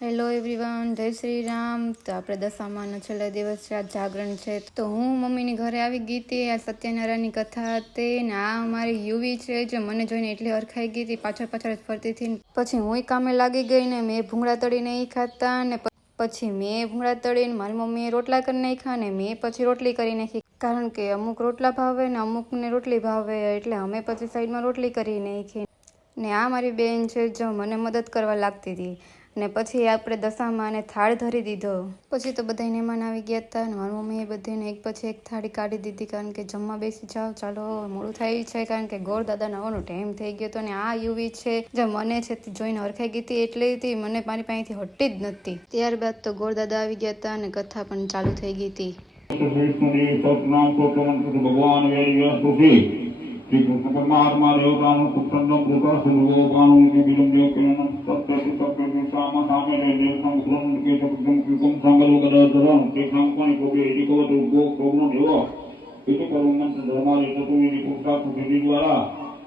Hello everyone, જય શ્રી રામ। તો આપણે દશામાનો છેલ્લા દિવસ છે, આજ જાગરણ છે। તો હું મમ્મીની ઘરે આવી ગઈ હતી। આ સત્યનારાયણની કથા હતી ને આ અમારી યુવી છે જે મને જોઈને એટલી હરખાઈ ગઈ હતી, પાછળ પાછળ જ ફરતી હતી। પછી હું કામે લાગી ગઈ ને મેં ભૂંગળા તળી નહીં ખાતા ને પછી મેં ભૂંગળા તળીને મારી મમ્મીએ રોટલા કરી નાખ્યા ને મેં પછી રોટલી કરી નાખી, કારણ કે અમુક રોટલા ભાવે ને અમુકને રોટલી ભાવે, એટલે અમે પછી સાઈડમાં રોટલી કરી નાખી। ને આ મારી બેન છે જો મને મદદ કરવા લાગતી હતી ને પછી આપણે દશામાને થાળ ધરી દીધો। પછી તો બધા મહેમાન આવી ગયા હતા ને મારી મમ્મીએ બધાને એક પછી એક થાળી કાઢી દીધી, કારણ કે જમવા બેસી જાઓ, ચાલો મોડું થાય છે, કારણ કે ગોળ દાદા નવાનો ટાઈમ થઈ ગયો હતો। ને આ યુવી છે જે મને છે જોઈને હરખાઈ ગઈ હતી, એટલે મને મારી પાસેથી હટતી જ નથી। ત્યારબાદ તો ગોળ દાદા આવી ગયા હતા અને કથા પણ ચાલુ થઈ ગઈ હતી। श्री कृष्ण परमात्मा देवतानु पुत्रंदम पुत्र सुभो कानु के विलंबे केनं सत्य सत्य साम सामे ने संक्रमण के शब्दम कुम संगलो करदरं के संपन को के एको तो गो कोगनो देव इति करुणं धर्मारे तत्वनि पुष्टा सुधि द्वारा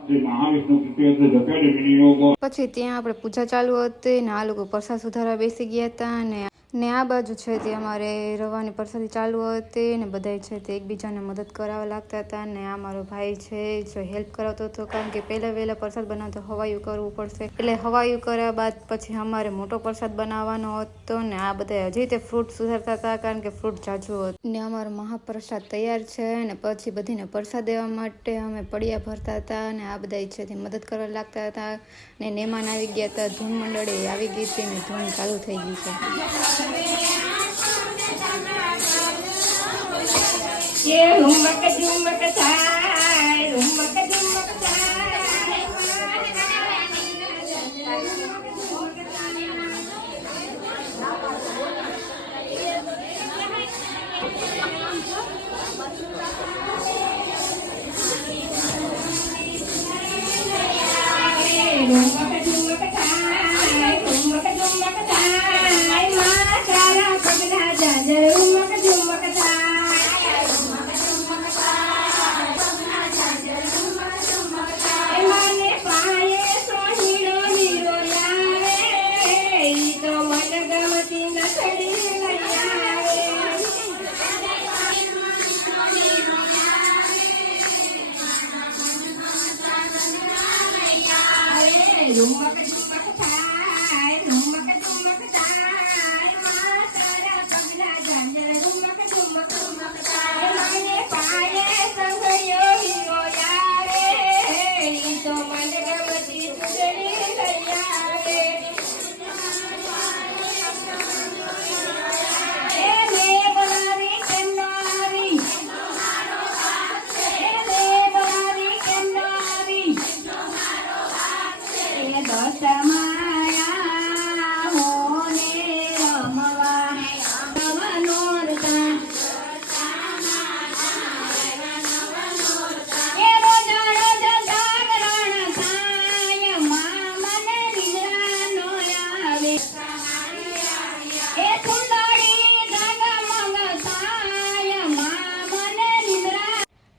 श्री महाविष्णु कृपे जपेड विनियोग। પછી ત્યાં આપણે પૂજા ચાલુ હતી ને આ લોકો પ્રસાદ સુધારવા બેસી ગયા હતા ને આ બાજુ છે તે અમારે રવાની પ્રસાદી ચાલુ હતી ને બધાય છે તે એકબીજાને મદદ કરાવવા લાગતા હતા। ને આ મારો ભાઈ છે જો હેલ્પ કરાવતો હતો, કારણ કે પહેલા વહેલા પ્રસાદ બનાવતો હવાયું કરવું પડશે, એટલે હવાયું કર્યા બાદ પછી અમારે મોટો પ્રસાદ બનાવવાનો હતો ને આ બધા હજી તે ફ્રૂટ સુધારતા હતા, કારણ કે ફ્રૂટ ઝાઝું હતું ને અમારો મહાપ્રસાદ તૈયાર છે ને પછી બધીને પ્રસાદ દેવા માટે અમે પડિયા ભરતા હતા ને આ બધા છે તે મદદ કરવા લાગતા હતા ને મહેમાન આવી ગયા હતા, ધૂન મંડળી આવી ગઈ હતી ને ધૂન ચાલુ થઈ ગઈ છે।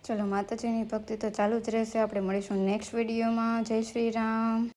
ચલો માતાજીની ભક્તિ તો ચાલુ જ રહેશે, આપણે મળીશું નેક્સ્ટ વિડીયોમાં। જય શ્રી રામ।